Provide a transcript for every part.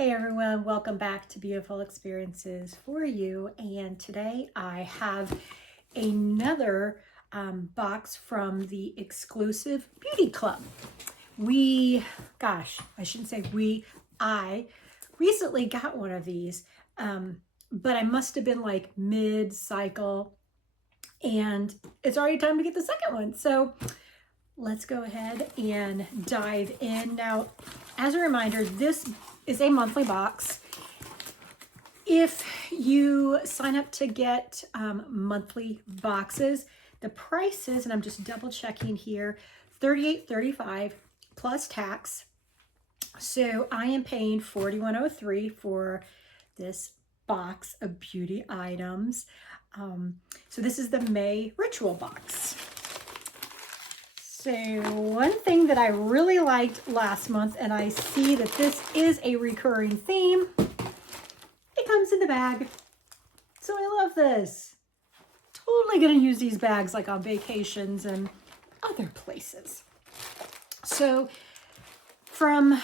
Hey everyone, welcome back to Beautiful Experiences for You. And today I have another box from the exclusive beauty club. I recently got one of these, but I must have been like mid-cycle and it's already time to get the second one. So let's go ahead and dive in. Now, as a reminder, this is a monthly box. If you sign up to get monthly boxes, the prices, and I'm just double checking here, $38.35 plus tax. So I am paying $41.03 for this box of beauty items. So this is the May ritual box. So one thing that I really liked last month, and I see that this is a recurring theme, it comes in the bag. So I love this. Totally gonna use these bags like on vacations and other places. So from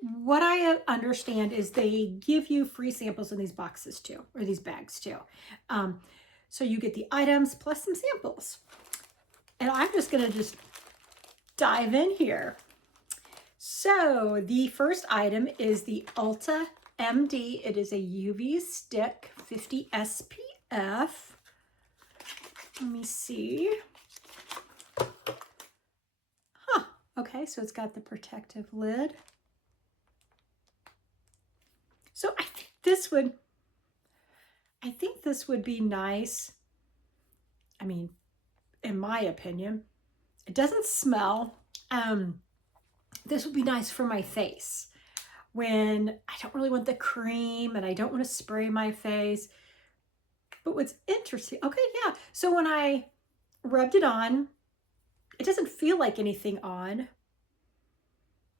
what I understand is they give you free samples in these boxes too, or these bags too. So you get the items plus some samples. And I'm just gonna dive in here. So the first item is the Ulta MD. It is a UV stick, 50 SPF. Let me see. Okay, so it's got the protective lid. So I think this would be nice. I mean, in my opinion, it doesn't smell. This would be nice for my face when I don't really want the cream and I don't want to spray my face. But what's interesting, okay, yeah. So when I rubbed it on, it doesn't feel like anything on.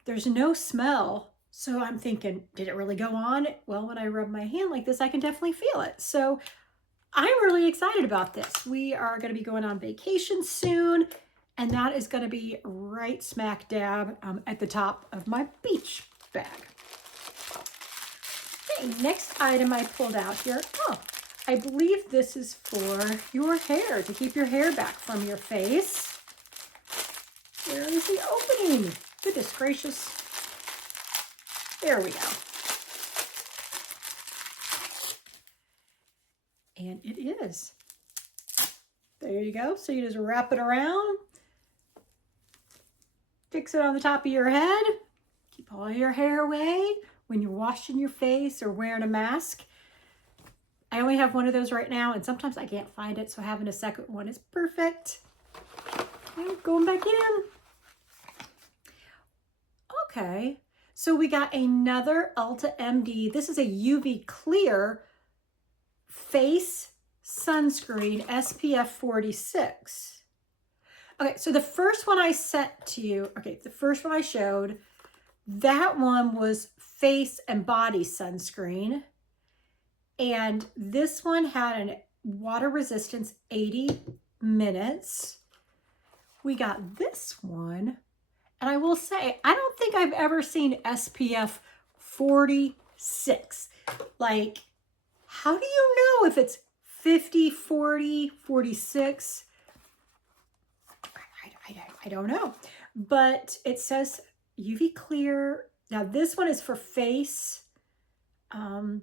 There's no smell. So I'm thinking, did it really go on? Well, when I rub my hand like this, I can definitely feel it. So I'm really excited about this. We are going to be going on vacation soon, and that is going to be right smack dab at the top of my beach bag. Okay, next item I pulled out here. Oh, I believe this is for your hair, to keep your hair back from your face. Where is the opening? Goodness gracious. There we go. And it is. There you go. So you just wrap it around, fix it on the top of your head, keep all your hair away when you're washing your face or wearing a mask. I only have one of those right now, and sometimes I can't find it, so having a second one is perfect. And going back in. Okay, so we got another Ulta MD. This is a UV clear face sunscreen, SPF 46. Okay, so the first one I sent to you, the first one I showed, that one was face and body sunscreen. And this one had a water resistance 80 minutes. We got this one, and I will say, I don't think I've ever seen SPF 46. Like, how do you know if it's 50, 40, 46? I don't know. But it says UV clear. Now this one is for face. And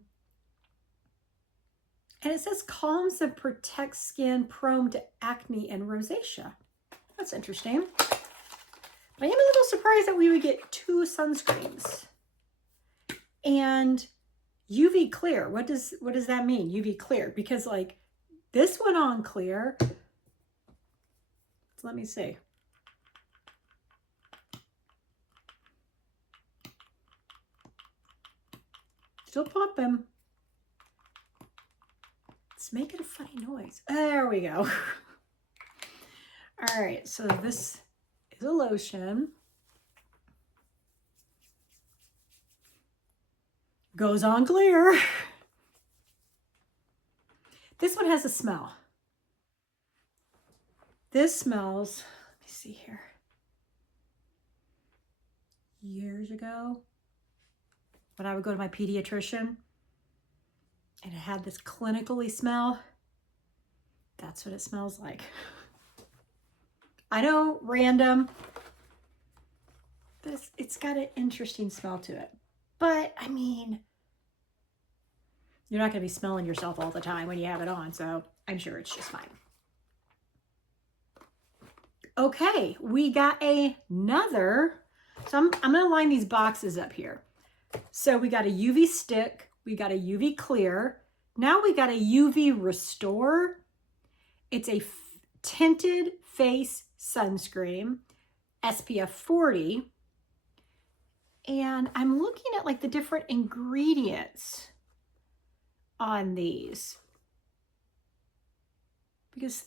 it says calms and protects skin prone to acne and rosacea. That's interesting. But I am a little surprised that we would get two sunscreens. And UV clear, what does that mean, UV clear? Because like this went on clear. So let me see. Still popping. It's making a funny noise. There we go. All right, so this is a lotion. Goes on clear. This one has a smell. This smells, let me see here. Years ago, when I would go to my pediatrician and it had this clinically smell. That's what it smells like. I know, random, but it's got an interesting smell to it. But I mean, you're not going to be smelling yourself all the time when you have it on, so I'm sure it's just fine. Okay, we got another. So I'm going to line these boxes up here. So we got a UV stick, we got a UV clear. Now we got a UV restore. It's a tinted face sunscreen, SPF 40. And I'm looking at like the different ingredients on these because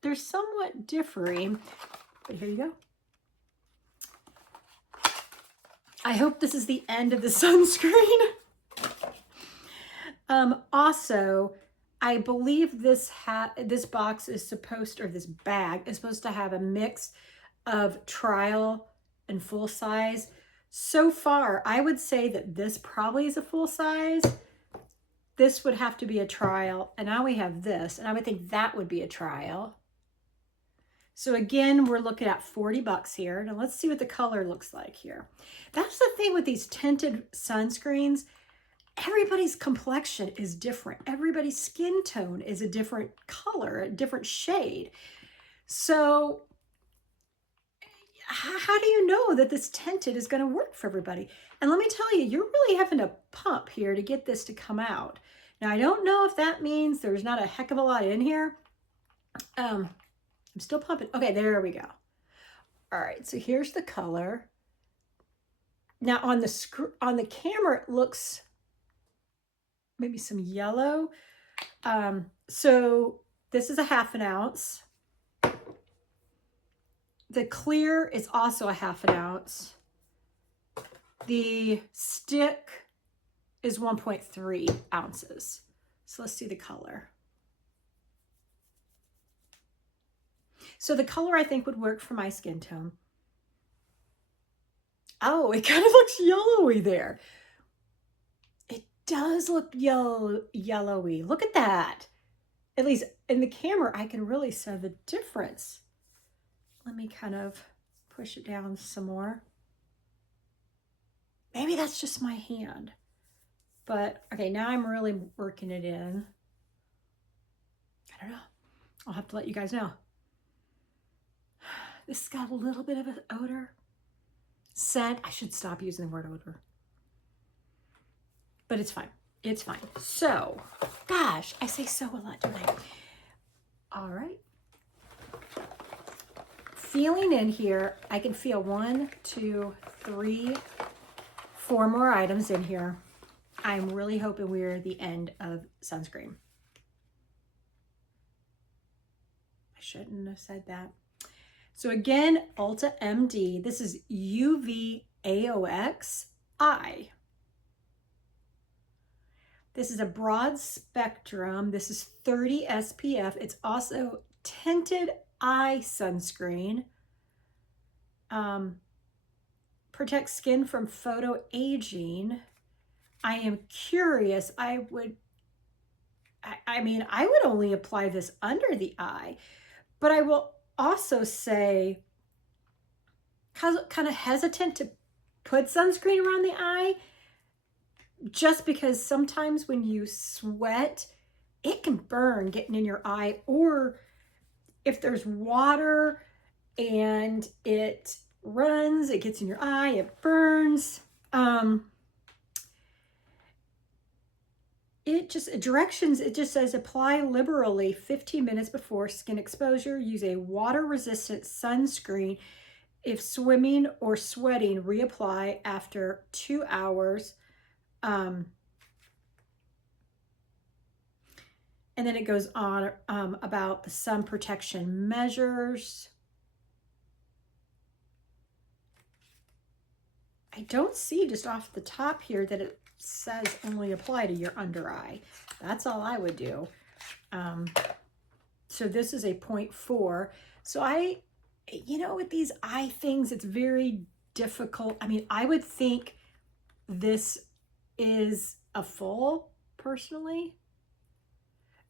they're somewhat differing, but here you go. I hope this is the end of the sunscreen. Also, I believe this box is supposed, or this bag is supposed to have a mix of trial and full size. So far, I would say that this probably is a full size. This would have to be a trial, and now we have this, and I would think that would be a trial. So again, we're looking at 40 bucks here. Now let's see what the color looks like here. That's the thing with these tinted sunscreens. Everybody's complexion is different. Everybody's skin tone is a different color, a different shade. So how do you know that this tinted is going to work for everybody? And let me tell you, you're really having to pump here to get this to come out. Now, I don't know if that means there's not a heck of a lot in here. I'm still pumping. Okay, there we go. All right, so here's the color. Now on the camera, it looks maybe some yellow. So this is a 1/2 ounce. The clear is also a 1/2 ounce. The stick is 1.3 ounces. So let's see the color. So the color I think would work for my skin tone. Oh, it kind of looks yellowy there. It does look yellowy. Look at that. At least in the camera, I can really see the difference. Let me kind of push it down some more. Maybe that's just my hand. But okay, now I'm really working it in. I don't know. I'll have to let you guys know. This has got a little bit of an odor. Scent. I should stop using the word odor. But it's fine. It's fine. So, gosh, I say so a lot, don't I? All right. Feeling in here, I can feel 1, 2, 3, 4 more items in here. I'm really hoping we're the end of sunscreen. I shouldn't have said that. So again, Ulta MD. This is UV AOX I. This is a broad spectrum. This is 30 SPF. It's also tinted eye sunscreen. Protects skin from photo aging. I am curious. I would only apply this under the eye, but I will also say kind of hesitant to put sunscreen around the eye just because sometimes when you sweat, it can burn getting in your eye, or if there's water and it runs, it gets in your eye, it burns. It just says apply liberally 15 minutes before skin exposure. Use a water-resistant sunscreen. If swimming or sweating, reapply after 2 hours. And then it goes on about the sun protection measures. I don't see just off the top here that it says only apply to your under eye. That's all I would do. So this is a 0.4. So with these eye things, it's very difficult. I mean, I would think this is a full, personally.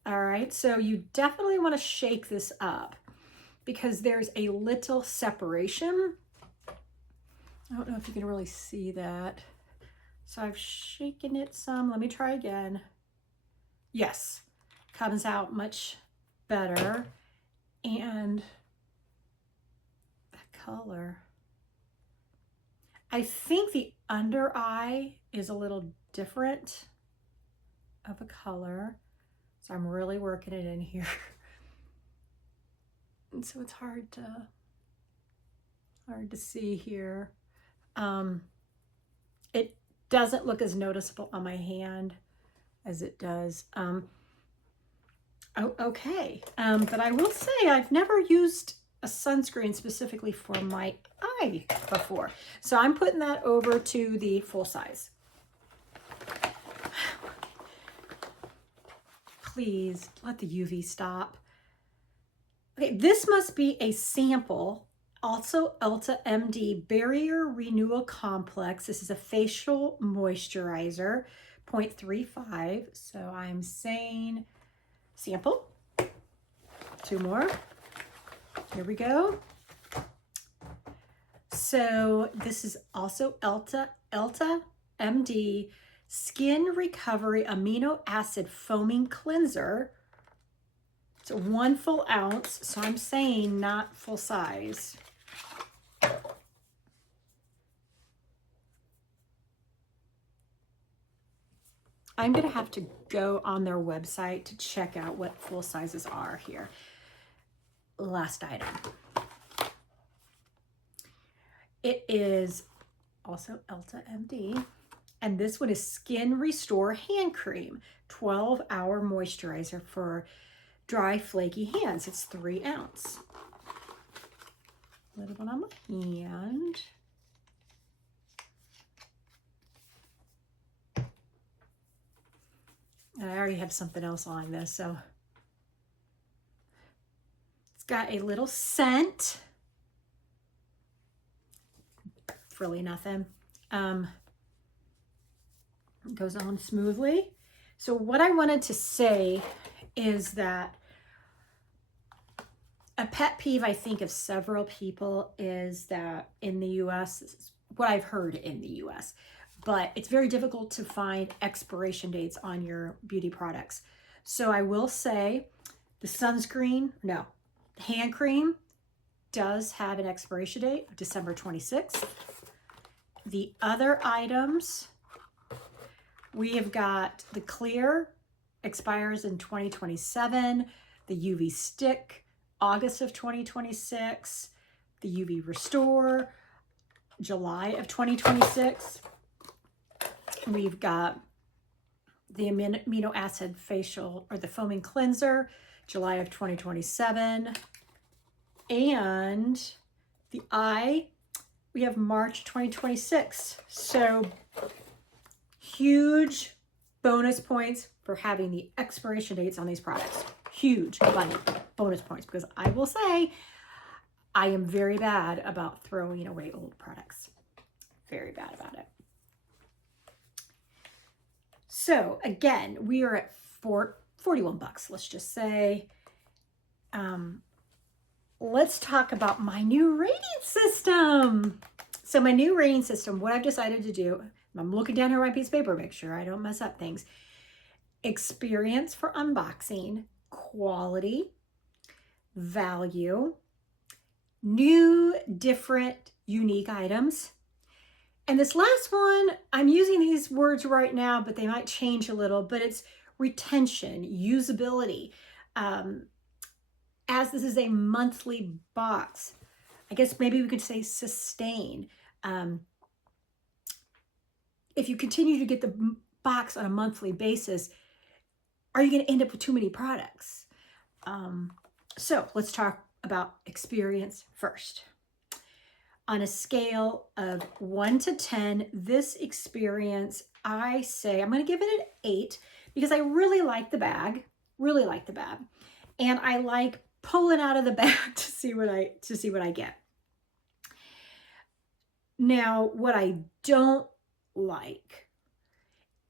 All right, so you definitely want to shake this up because there's a little separation. I don't know if you can really see that. So I've shaken it some. Let me try again. Yes, comes out much better. And that color. I think the under eye is a little different of a color. So I'm really working it in here. And so it's hard to see here. It doesn't look as noticeable on my hand as it does. Okay. But I will say I've never used a sunscreen specifically for my eye before. So I'm putting that over to the full size. Please let the UV stop. Okay, this must be a sample. Also, Ulta MD Barrier Renewal Complex. This is a facial moisturizer, 0.35. So I'm saying sample. 2 more. Here we go. So this is also Ulta MD Skin Recovery Amino Acid Foaming Cleanser. It's 1 full ounce, so I'm saying not full size. I'm gonna have to go on their website to check out what full sizes are here. Last item. It is also Ulta MD, and this one is Skin Restore Hand Cream, 12-hour moisturizer for dry, flaky hands. It's 3 ounce. A little bit on my hand. And I already have something else on this, so it's got a little scent. It's really nothing. It goes on smoothly. So what I wanted to say is that a pet peeve I think of several people is that in the US, this is what I've heard in the US, but it's very difficult to find expiration dates on your beauty products. So I will say the hand cream does have an expiration date of December 26th. The other items, we have got the clear expires in 2027, the UV stick, August of 2026, the UV Restore, July of 2026. We've got the amino acid facial or the foaming cleanser, July of 2027. And the eye, we have March 2026. So huge bonus points for having the expiration dates on these products. Huge bonus points, because I will say I am very bad about throwing away old products. Very bad about it. So again, we are at 41 bucks, let's just say. Let's talk about my new rating system. So my new rating system, what I've decided to do, I'm looking down here at my piece of paper, make sure I don't mess up things. Experience for unboxing, quality, value, new, different, unique items. And this last one, I'm using these words right now, but they might change a little, but it's retention, usability. As this is a monthly box, I guess maybe we could say sustain. If you continue to get the box on a monthly basis, are you going to end up with too many products? So let's talk about experience first. On a scale of 1 to 10, this experience, I say I'm going to give it an 8 because I really like the bag, and I like pulling out of the bag to see what I get. Now, what I don't like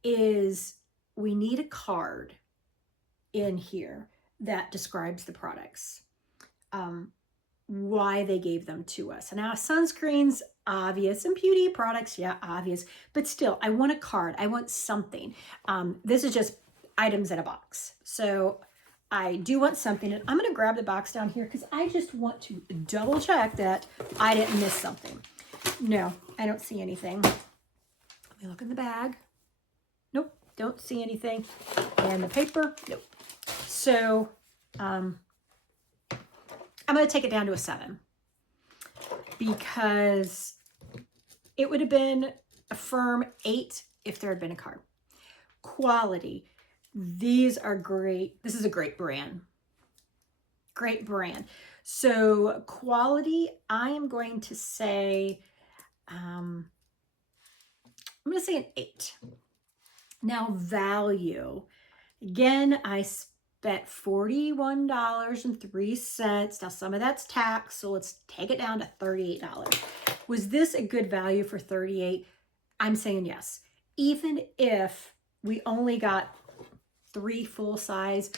is we need a card in here that describes the products, why they gave them to us. And now sunscreens, obvious, and beauty products, yeah, obvious, but still, I want a card. I want something. This is just items in a box. So I do want something, and I'm going to grab the box down here because I just want to double check that I didn't miss something. No, I don't see anything. Let me look in the bag. Nope, don't see anything. And the paper, nope. So I'm going to take it down to a 7 because it would have been a firm 8 if there had been a card. Quality. These are great. This is a great brand. Great brand. So quality, I am going to say, I'm going to say an 8. Now value. Again, I spent $41.03. Now some of that's tax, so let's take it down to $38. Was this a good value for $38? I'm saying yes. Even if we only got 3 full size,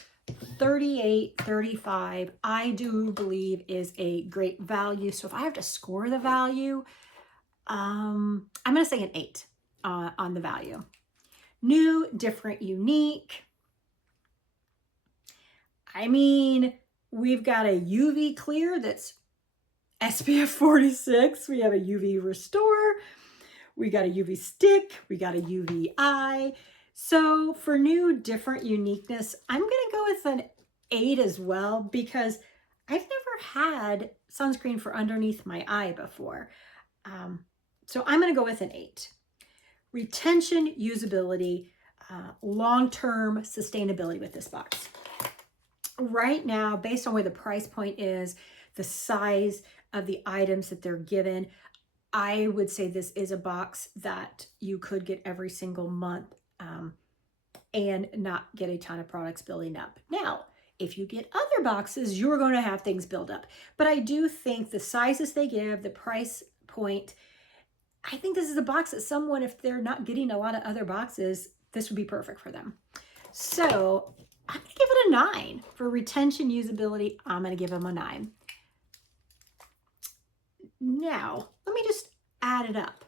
$38, $35, I do believe is a great value. So if I have to score the value, I'm going to say an 8 on the value. New, different, unique. I mean, we've got a UV clear that's SPF 46. We have a UV restore. We got a UV stick. We got a UV eye. So for new, different, uniqueness, I'm going to go with an 8 as well because I've never had sunscreen for underneath my eye before. So I'm going to go with an 8. Retention, usability, long-term sustainability with this box. Right now, based on where the price point is, the size of the items that they're given, I would say this is a box that you could get every single month and not get a ton of products building up. Now, if you get other boxes, you're going to have things build up. But I do think the sizes they give, the price point, I think this is a box that someone, if they're not getting a lot of other boxes, this would be perfect for them. So I'm going to give it a 9. For retention, usability, I'm going to give them a 9. Now, let me just add it up.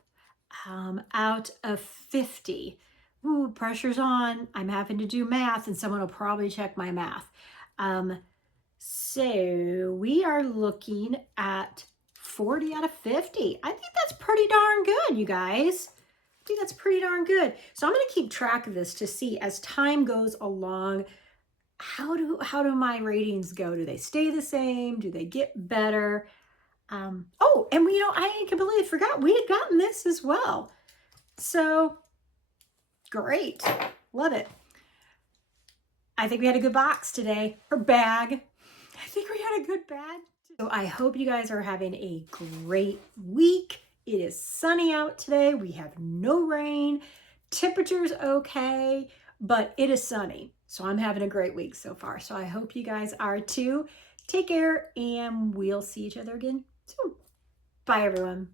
Out of 50, ooh, pressure's on. I'm having to do math, and someone will probably check my math. So we are looking at 40 out of 50. I think that's pretty darn good, you guys. I think that's pretty darn good. So I'm going to keep track of this to see as time goes along, how do my ratings go? Do they stay the same? Do they get better? Oh, and you know, I completely forgot we had gotten this as well. So great. Love it. I think we had a good box today, or bag. I think we had a good bag. So I hope you guys are having a great week. It is sunny out today. We have no rain. Temperature's okay, but it is sunny. So I'm having a great week so far. So I hope you guys are too. Take care, and we'll see each other again soon. Bye, everyone.